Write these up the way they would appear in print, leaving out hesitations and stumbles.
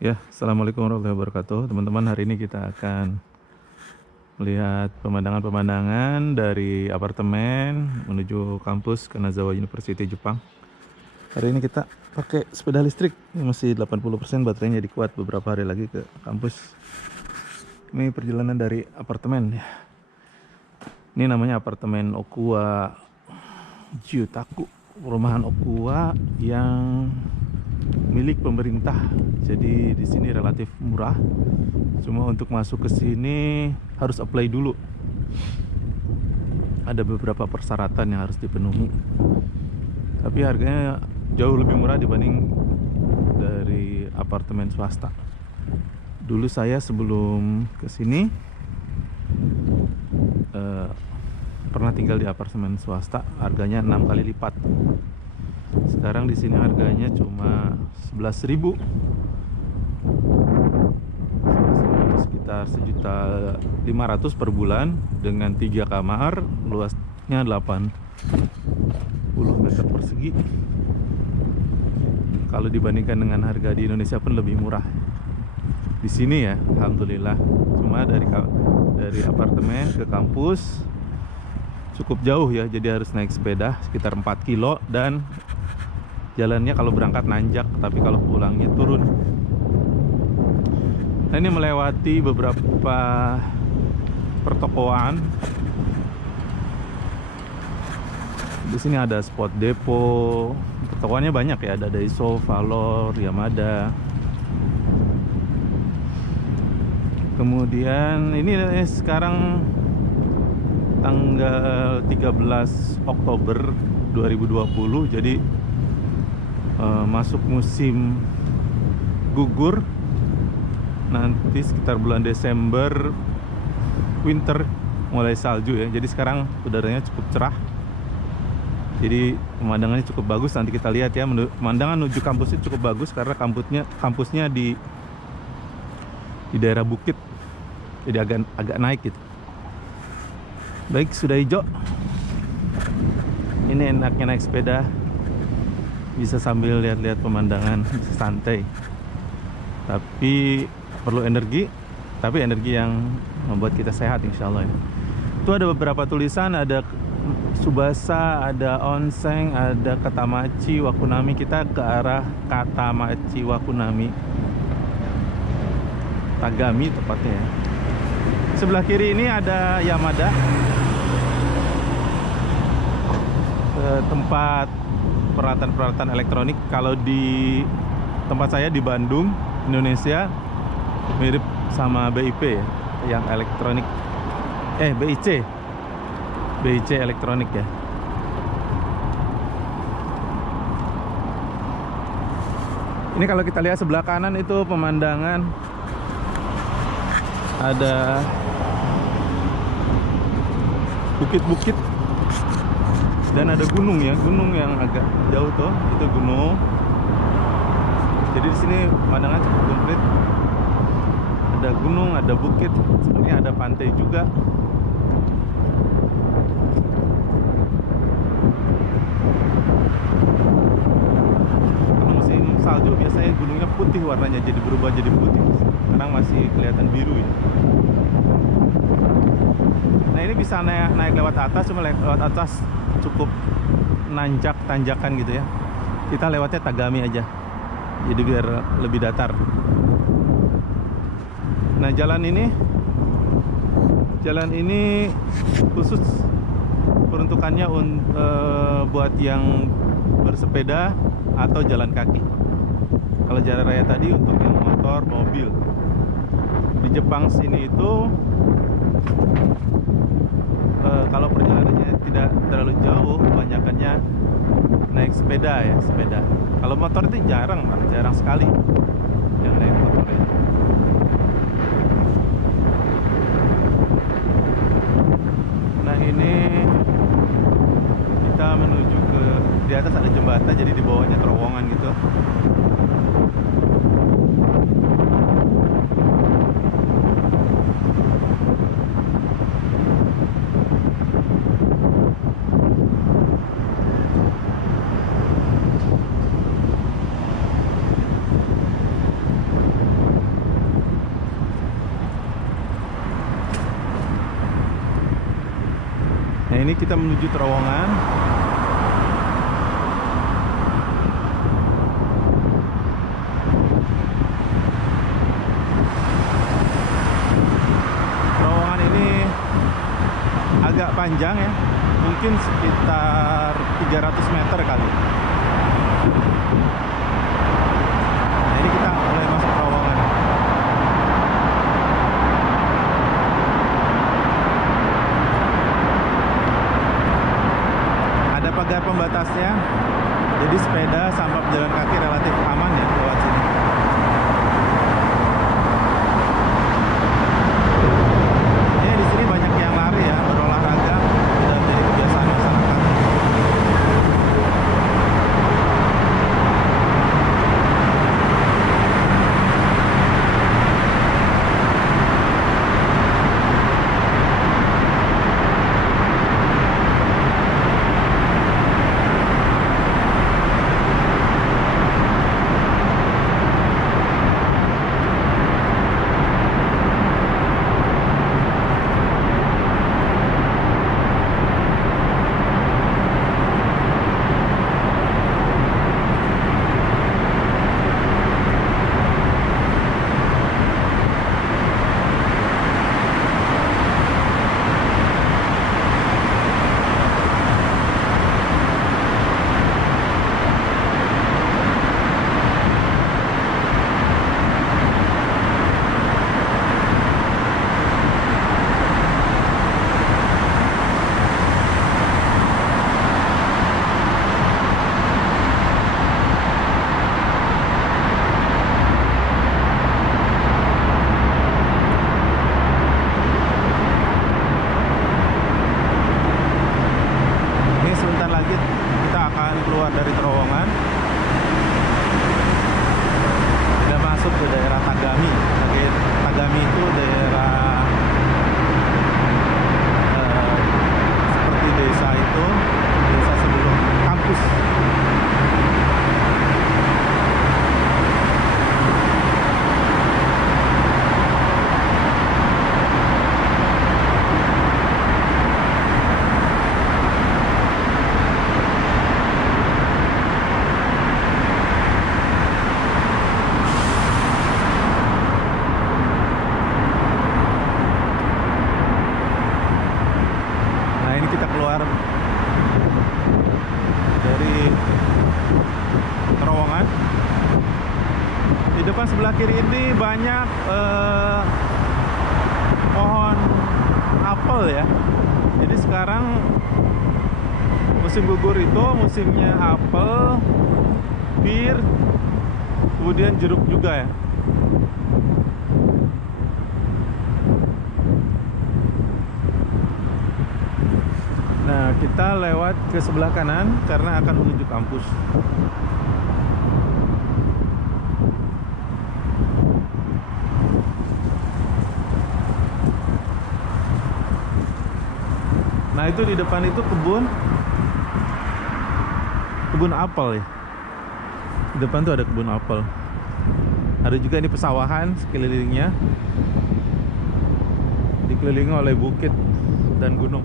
Ya, Assalamualaikum warahmatullahi wabarakatuh. Teman-teman, hari ini kita akan melihat pemandangan-pemandangan dari apartemen menuju kampus Kanazawa University Jepang. Hari ini kita pakai sepeda listrik, ini masih 80% baterainya, jadi kuat beberapa hari lagi ke kampus. Ini perjalanan dari apartemen ya. Ini namanya apartemen Okuwa Jiyutaku, perumahan Okuwa yang milik pemerintah. Jadi di sini relatif murah. Cuma untuk masuk ke sini harus apply dulu. Ada beberapa persyaratan yang harus dipenuhi. Tapi harganya jauh lebih murah dibanding dari apartemen swasta. Dulu saya sebelum ke sini pernah tinggal di apartemen swasta, harganya 6 kali lipat. Sekarang di sini harganya cuma 11.000. Sekitar 1.500.000 per bulan dengan 3 kamar, luasnya 80 meter persegi. Kalau dibandingkan dengan harga di Indonesia pun lebih murah. Di sini ya, alhamdulillah. Cuma dari apartemen ke kampus cukup jauh ya, jadi harus naik sepeda sekitar 4 kilo dan jalannya kalau berangkat nanjak, tapi kalau pulangnya turun. Nah, ini melewati beberapa pertokoan. Di sini ada spot depo. Pertokoannya banyak ya, ada Daiso, Valor, Yamada. Kemudian ini sekarang tanggal 13 Oktober 2020, jadi masuk musim gugur. Nanti sekitar bulan Desember winter, mulai salju ya. Jadi sekarang udaranya cukup cerah, jadi pemandangannya cukup bagus. Nanti kita lihat ya, pemandangan menuju kampusnya cukup bagus karena kampusnya di daerah bukit, jadi agak naik gitu. Baik, sudah hijau. Ini enaknya naik sepeda, bisa sambil lihat-lihat pemandangan, bisa santai. Tapi perlu energi, tapi energi yang membuat kita sehat insya Allah ya. Itu ada beberapa tulisan, ada Subasa, ada Onsen, ada Katamachi Wakunami. Kita ke arah Katamachi Wakunami, Tagami tepatnya ya. Sebelah kiri ini ada Yamada, tempat peralatan-peralatan elektronik. Kalau di tempat saya di Bandung, Indonesia, mirip sama BIP ya, yang elektronik. BIC elektronik ya. Ini kalau kita lihat sebelah kanan itu pemandangan, ada bukit-bukit dan ada gunung ya, gunung yang agak jauh tuh, itu gunung. Jadi di sini pemandangan cukup komplit. Ada gunung, ada bukit, sebenarnya ada pantai juga. Kalau musim salju biasanya gunungnya putih warnanya, jadi berubah jadi putih. Sekarang masih kelihatan biru ya. Nah, ini bisa naik lewat atas, cuma lewat atas cukup nanjak, tanjakan gitu ya. Kita lewatnya Tagami aja, jadi biar lebih datar. Nah, jalan ini khusus peruntukannya buat yang bersepeda atau jalan kaki. Kalau jalan raya tadi untuk yang motor, mobil. Di Jepang sini itu kalau perjalanannya tidak terlalu jauh, kebanyakannya naik sepeda ya, sepeda. Kalau motor itu jarang sekali yang naik motor ya. Nah, ini kita menuju ke, di atas ada jembatan, jadi di bawahnya terowongan gitu. ini kita menuju terowongan. Terowongan ini agak panjang ya, mungkin sekitar 300 meter kali. Nah, ini kita mulai masuk terowongan. Ada pagar pembatasnya, jadi sepeda sama pejalan kaki relatif aman ya lewat sini. Ya, di sini banyak yang lari ya, berolahraga, sudah menjadi kebiasaan masyarakat. Ini sebentar lagi kita akan keluar dari terowongan. Kita masuk ke daerah Tagami. Tagami itu daerah seperti desa itu, desa sebelum kampus. Nah, ini kita keluar dari terowongan. Di depan sebelah kiri ini banyak pohon apel ya. Jadi sekarang musim gugur itu musimnya apel, pir, kemudian jeruk juga ya. Nah, kita lewat ke sebelah kanan karena akan menuju kampus. Nah, itu di depan itu kebun apel ya. Di depan tuh ada kebun apel. Ada juga ini pesawahan sekelilingnya, dikelilingi oleh bukit dan gunung.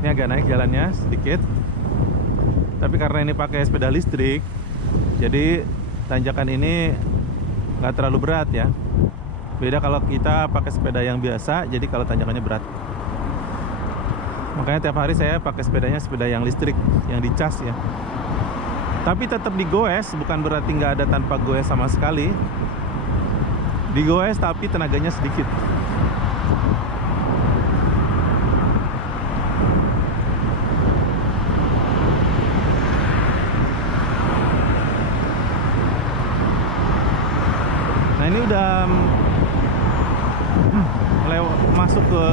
Ini agak naik jalannya sedikit, tapi karena ini pakai sepeda listrik, jadi tanjakan ini nggak terlalu berat ya. Beda kalau kita pakai sepeda yang biasa, jadi kalau tanjakannya berat. Makanya tiap hari saya pakai sepeda yang listrik, yang dicas ya. Tapi tetap digoes, bukan berarti nggak ada tanpa goes sama sekali. Digoes tapi tenaganya sedikit. Nah, ini udah masuk ke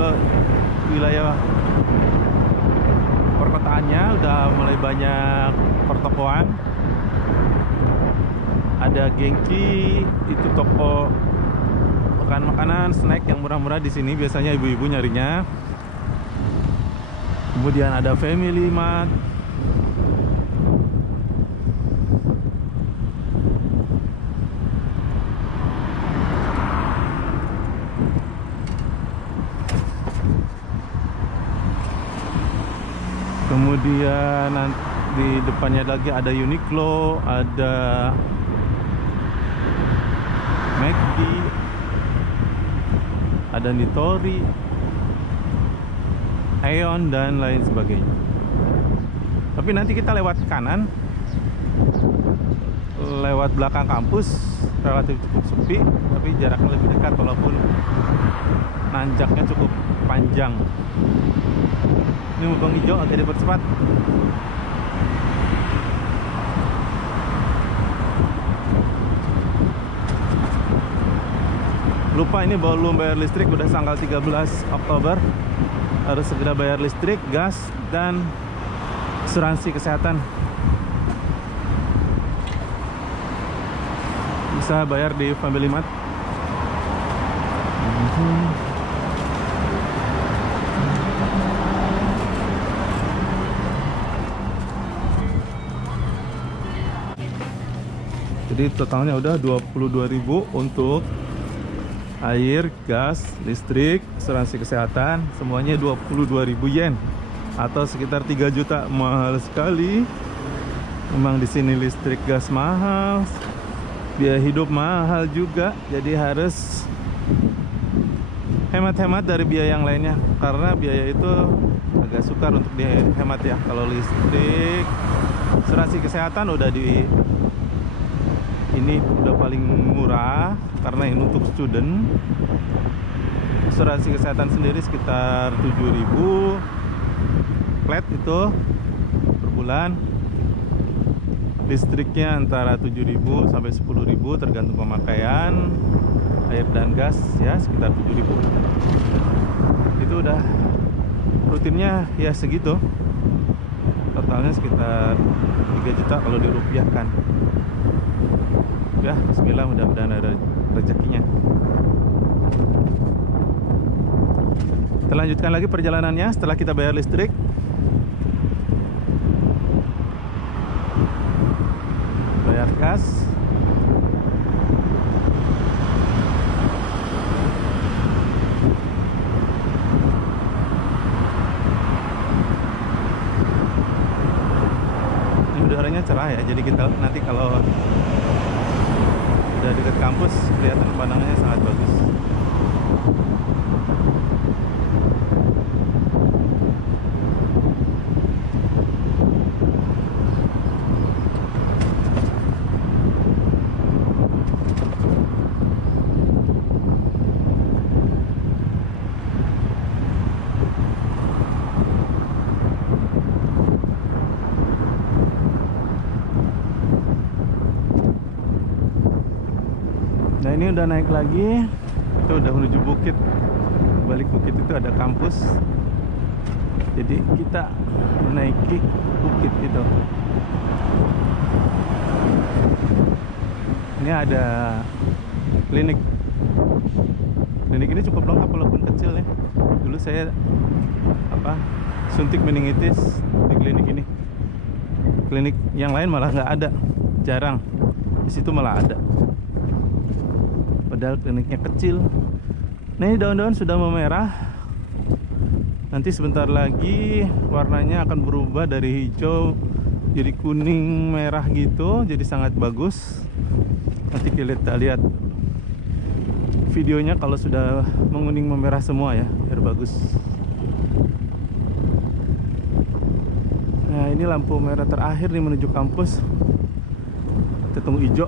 wilayah perkotaannya, udah mulai banyak pertokoan. Ada Genki, itu toko makanan, snack yang murah-murah di sini. Biasanya ibu-ibu nyarinya. Kemudian ada Family Mart. Kemudian di depannya lagi ada Uniqlo, ada McD, ada Nitori, Aeon, dan lain sebagainya. Tapi nanti kita lewat kanan, lewat belakang kampus, relatif cukup sepi, tapi jaraknya lebih dekat walaupun nanjaknya cukup panjang. Ini lubang hijau agak dipercepat. Lupa ini belum bayar listrik, udah tanggal 13 Oktober. Harus segera bayar listrik, gas, dan asuransi kesehatan. Bisa bayar di Family Mart. Jadi totalnya udah 22.000 untuk air, gas, listrik, asuransi kesehatan, semuanya 22.000 yen atau sekitar 3 juta. Mahal sekali. Memang di sini listrik, gas mahal, biaya hidup mahal juga. Jadi harus hemat-hemat dari biaya yang lainnya, karena biaya itu agak sukar untuk dihemat ya. Kalau listrik, asuransi kesehatan udah ini udah paling murah karena ini untuk student. Asuransi kesehatan sendiri sekitar 7.000 flat itu per bulan. Listriknya antara 7.000 sampai 10.000 tergantung pemakaian. Air dan gas ya sekitar 7.000. Itu udah rutinnya ya segitu. Totalnya sekitar 3 juta kalau dirupiahkan. Ya, bismillah, mudah-mudahan ada rezekinya. Kita lanjutkan lagi perjalanannya setelah kita bayar listrik. Bayar gas. Ini udaranya cerah ya, jadi kita nanti kalau udah dekat kampus kelihatan pemandangannya sangat bagus. Nah ini udah naik lagi, itu udah menuju bukit. Balik bukit itu ada kampus. Jadi kita menaiki bukit itu. Ini ada klinik. Klinik ini cukup lengkap walaupun kecil ya. Dulu saya suntik meningitis di klinik ini. Klinik yang lain malah nggak ada, jarang. Di situ malah ada. Padahal kliniknya kecil. Nah ini daun-daun sudah memerah. Nanti sebentar lagi warnanya akan berubah dari hijau jadi kuning merah gitu, jadi sangat bagus. Nanti kita lihat videonya kalau sudah menguning memerah semua ya, biar bagus. Nah ini lampu merah terakhir nih menuju kampus. Kita tunggu hijau.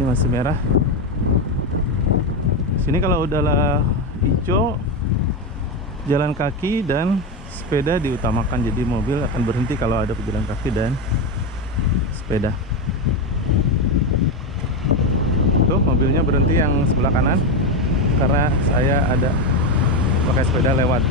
Ini masih merah. Sini kalau udahlah hijau, jalan kaki dan sepeda diutamakan. Jadi mobil akan berhenti kalau ada pejalan kaki dan sepeda. Tuh mobilnya berhenti yang sebelah kanan karena saya ada pakai sepeda lewat.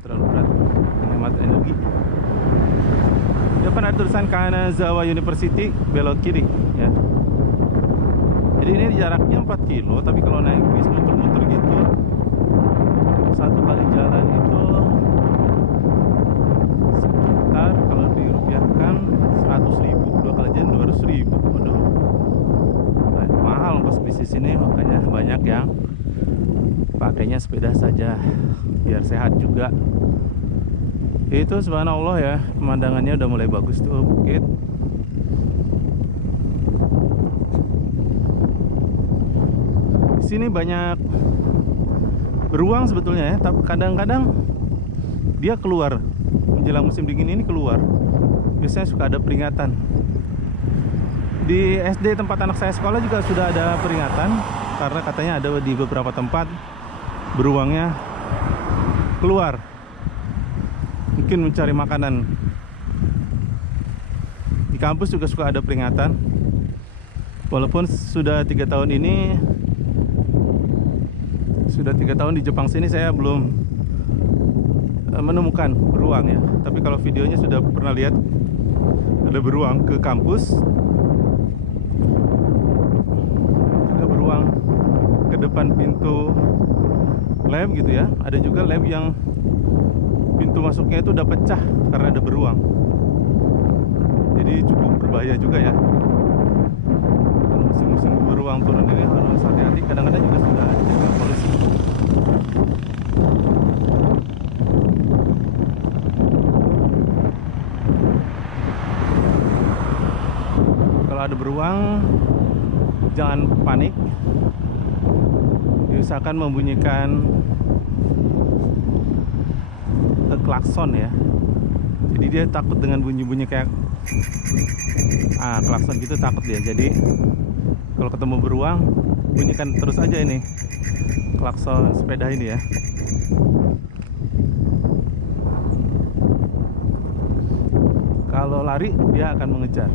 nggak terlalu berat, menghemat energi. Depan ada tulisan Kanazawa University, belok kiri ya. Jadi ini jaraknya 4 kilo, tapi kalau naik bis muter-muter gitu, satu kali jalan itu sekitar kalau dirupiahkan 100.000, dua kali jalan 200.000. Waduh, mahal ongkos bisnis ini, makanya banyak yang pakainya sepeda saja biar sehat juga. Itu subhanallah ya, pemandangannya udah mulai bagus tuh bukit. Di sini banyak beruang sebetulnya ya, tapi kadang-kadang dia keluar menjelang musim dingin ini keluar. Biasanya suka ada peringatan. Di SD tempat anak saya sekolah juga sudah ada peringatan, karena katanya ada di beberapa tempat beruangnya keluar, mungkin mencari makanan. Di kampus juga suka ada peringatan. Walaupun sudah 3 tahun ini, sudah 3 tahun di Jepang sini, saya belum menemukan beruang ya. Tapi kalau videonya sudah pernah lihat ada beruang ke kampus. Juga beruang ke depan pintu lab gitu ya. Ada juga lab yang pintu masuknya itu udah pecah karena ada beruang. Jadi cukup berbahaya juga ya. Dan musim-musim beruang turun ini harus hati-hati. Kadang-kadang juga sudah dijaga polisi. Kalau ada beruang, jangan panik. Diusahakan membunyikan klakson ya. Jadi dia takut dengan bunyi-bunyi kayak klakson gitu, takut dia. Jadi kalau ketemu beruang, bunyikan terus aja ini klakson sepeda ini ya. Kalau lari dia akan mengejar.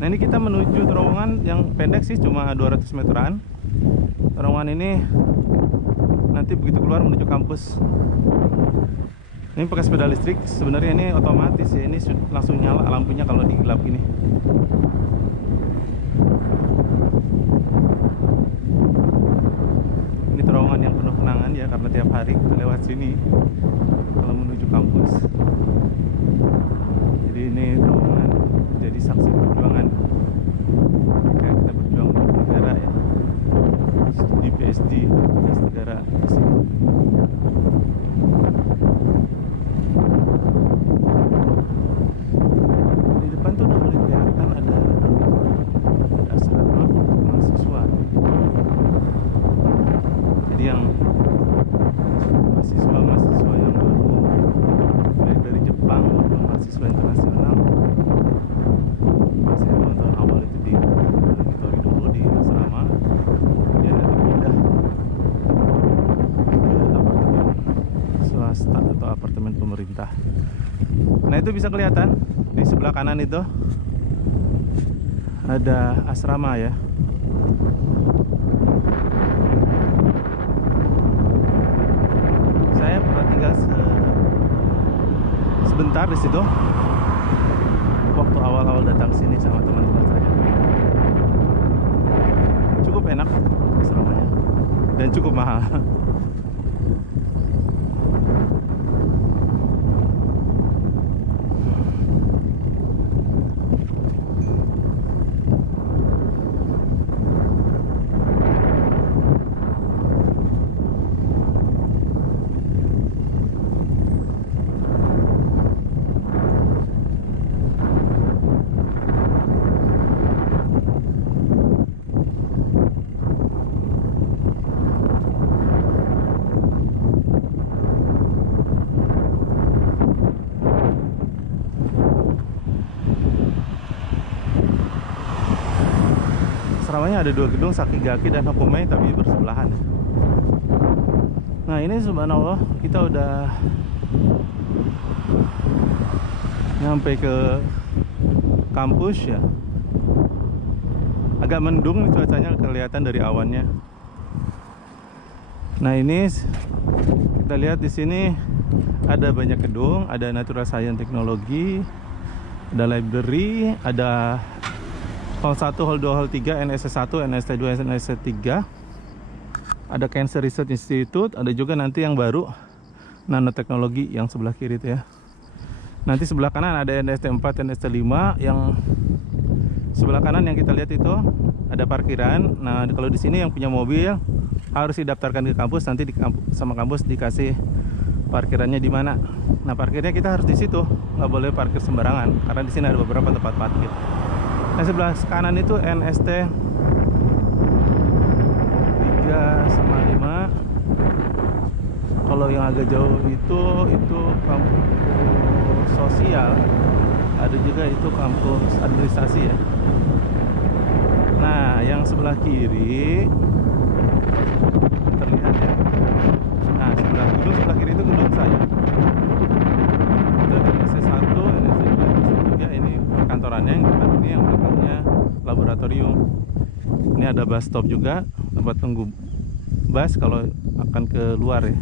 Nah, ini kita menuju terowongan yang pendek sih, cuma 200 meteran. Terowongan ini nanti begitu keluar menuju kampus. Ini pakai sepeda listrik. Sebenarnya ini otomatis ya, ini langsung nyala lampunya kalau digelap gini. Ini terowongan yang penuh kenangan ya, karena tiap hari kita lewat sini kalau menuju kampus. Jadi ini terowongan jadi saksi perjuangan kayak kita berjuang untuk negara ya, di PSD negara di sini. Di depan tuh udah mulai kelihatan ada asrama untuk mahasiswa. Jadi yang mahasiswa yang baru baik dari Jepang maupun mahasiswa internasional, saya tahun-tahun awal itu di dormitory dulu di asrama, kemudian nanti pindah ke apartemen swasta atau apartemen pemerintah. Nah, itu bisa kelihatan di sebelah kanan itu ada asrama ya. Saya pernah tinggal sebentar di situ waktu awal-awal datang sini sama teman-teman saya. Cukup enak asramanya dan cukup mahal. Asramanya ada 2 gedung, Sakigaki dan Hokomei, tapi bersebelahan. Nah, ini subhanallah kita udah nyampe ke kampus ya. agak mendung cuacanya, kelihatan dari awannya. Nah, ini kita lihat di sini ada banyak gedung, ada Natural Science Technology, ada library, ada hall 1, hall 2, hall 3, NSC 1, NSC 2, NSC 3. Ada Cancer Research Institute, ada juga nanti yang baru nanoteknologi yang sebelah kiri itu ya. Nanti sebelah kanan ada NST 4, NST 5. Yang sebelah kanan yang kita lihat itu ada parkiran. Nah, kalau di sini yang punya mobil harus didaftarkan ke kampus, nanti sama kampus dikasih parkirannya di mana. Nah, parkirnya kita harus di situ, nggak boleh parkir sembarangan karena di sini ada beberapa tempat parkir. Nah, sebelah kanan itu NST 3 sama 5. Kalau yang agak jauh itu kampus sosial, ada juga itu kampus administrasi ya. Nah, yang sebelah kiri terlihat ya. Nah, sebelah kiri itu gedung saya. Itu NSC 1, NSC 2, NSC 3. Ini perkantorannya, yang depan ini yang belakangnya laboratorium. Ini ada bus stop juga, tempat tunggu bus kalau akan ke luar ya.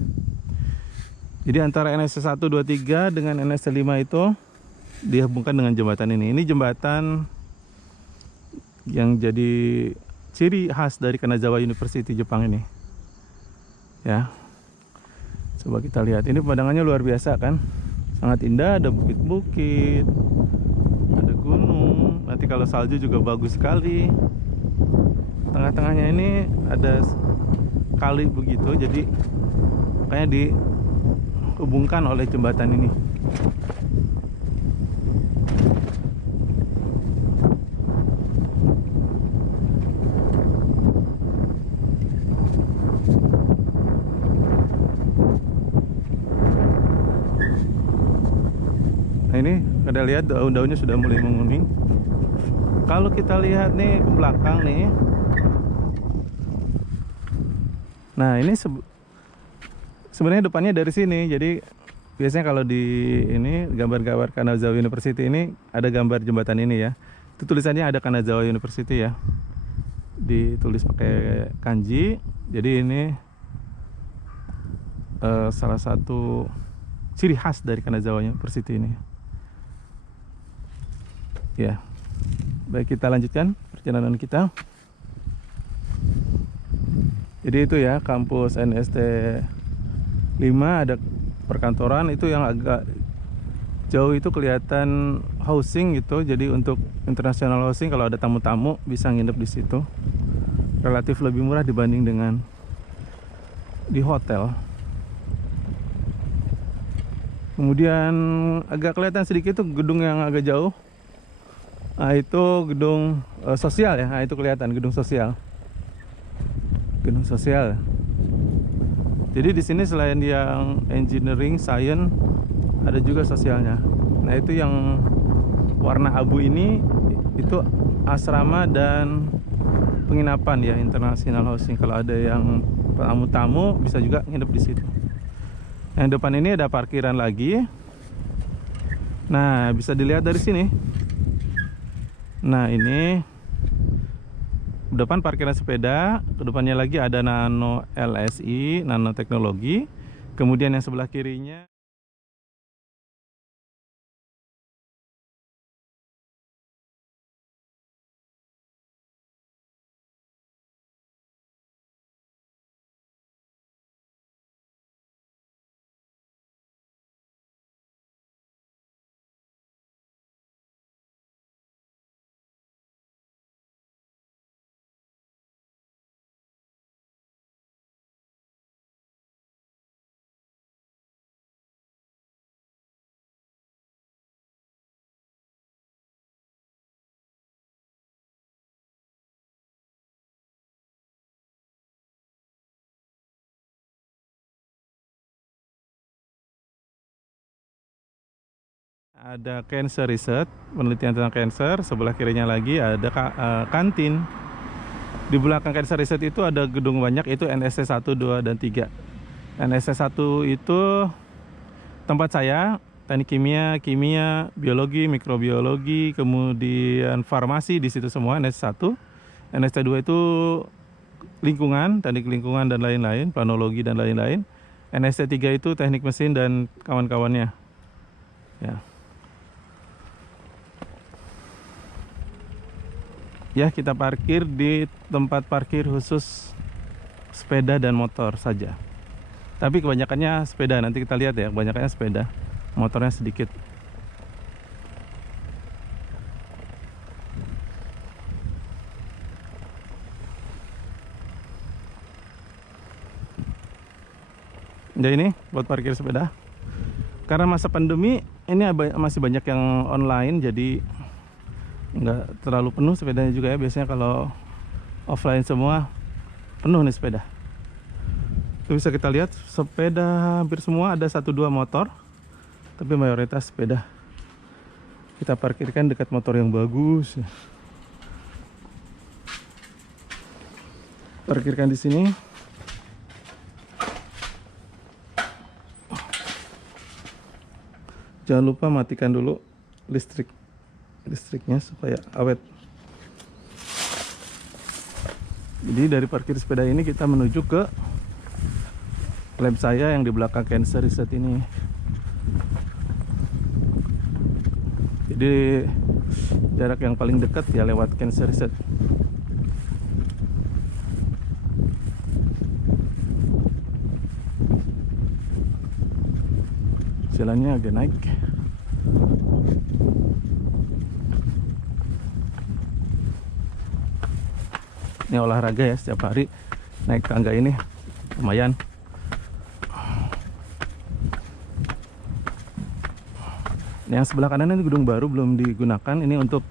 Jadi antara NSC 1, 2, 3 dengan NSC 5 itu dihubungkan dengan jembatan ini. Ini jembatan yang jadi ciri khas dari Kanazawa University Jepang ini. Ya. Coba kita lihat. Ini pemandangannya luar biasa kan? Sangat indah, ada bukit-bukit, ada gunung. Nanti kalau salju juga bagus sekali. Tengah-tengahnya ini ada kali begitu, jadi makanya dihubungkan oleh jembatan ini. Nah, ini kita lihat daun-daunnya sudah mulai menguning. Kalau kita lihat nih ke belakang nih, nah ini sebenarnya depannya dari sini. Jadi biasanya kalau di ini gambar-gambar Kanazawa University ini ada gambar jembatan ini ya. Itu tulisannya ada Kanazawa University ya. Ditulis pakai kanji. Jadi ini salah satu ciri khas dari Kanazawa University ini. Ya. Baik, kita lanjutkan perjalanan kita. Jadi itu ya kampus NST 5, ada perkantoran. Itu yang agak jauh itu kelihatan housing gitu. Jadi untuk international housing, kalau ada tamu-tamu bisa nginep di situ. Relatif lebih murah dibanding dengan di hotel. Kemudian agak kelihatan sedikit tuh gedung yang agak jauh. Nah, itu gedung sosial ya. Nah, itu kelihatan gedung sosial. Gedung sosial. Jadi di sini selain yang engineering, science, ada juga sosialnya. Nah, itu yang warna abu ini itu asrama dan penginapan ya, international housing. Kalau ada yang tamu-tamu bisa juga nginep di situ. Yang depan ini ada parkiran lagi. Nah, bisa dilihat dari sini. Nah, ini depan parkiran sepeda, kedepannya lagi ada Nano LSI, nanoteknologi. Kemudian yang sebelah kirinya ada Cancer Research, penelitian tentang cancer. Sebelah kirinya lagi ada kantin. Di belakang Cancer Research itu ada gedung banyak, itu NSC 1, 2, dan 3. NSC 1 itu tempat saya, teknik kimia, biologi, mikrobiologi, kemudian farmasi di situ semua NSC 1. NST2 itu lingkungan, teknik lingkungan dan lain-lain, planologi dan lain-lain. NST3 itu teknik mesin dan kawan-kawannya. Ya. Ya, kita parkir di tempat parkir khusus sepeda dan motor saja. Tapi kebanyakannya sepeda, nanti kita lihat ya, kebanyakannya sepeda. Motornya sedikit. Jadi ini buat parkir sepeda. Karena masa pandemi ini masih banyak yang online, jadi nggak terlalu penuh sepedanya juga ya. Biasanya kalau offline semua penuh nih sepeda. Itu bisa kita lihat sepeda hampir semua, ada 1-2 motor, tapi mayoritas sepeda. Kita parkirkan dekat motor yang bagus. Parkirkan di sini. Jangan lupa matikan dulu listriknya supaya awet. Jadi dari parkir sepeda ini kita menuju ke lab saya yang di belakang Cancer Research ini. Jadi jarak yang paling dekat ya lewat Cancer Research. Jalannya agak naik. Ini olahraga ya, setiap hari naik tangga ini lumayan. Yang sebelah kanan ini gedung baru belum digunakan. Ini untuk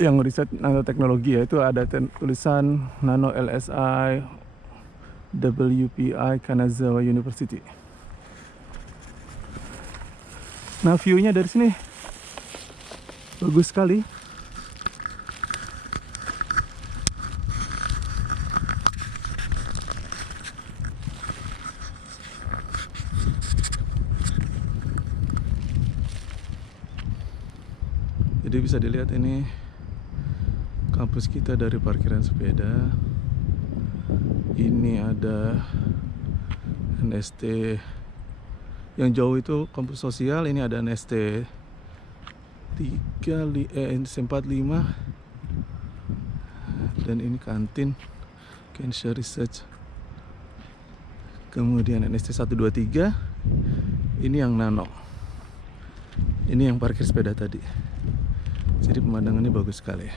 yang riset nanoteknologi ya, itu ada tulisan Nano LSI WPI Kanazawa University. Nah, view-nya dari sini bagus sekali. Jadi bisa dilihat ini kampus kita dari parkiran sepeda. Ini ada NST. Yang jauh itu kampus sosial, ini ada NST 45 dan ini kantin Cancer Research. Kemudian NST 123, ini yang nano. Ini yang parkir sepeda tadi. Jadi pemandangannya bagus sekali.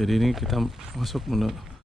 Jadi ini kita masuk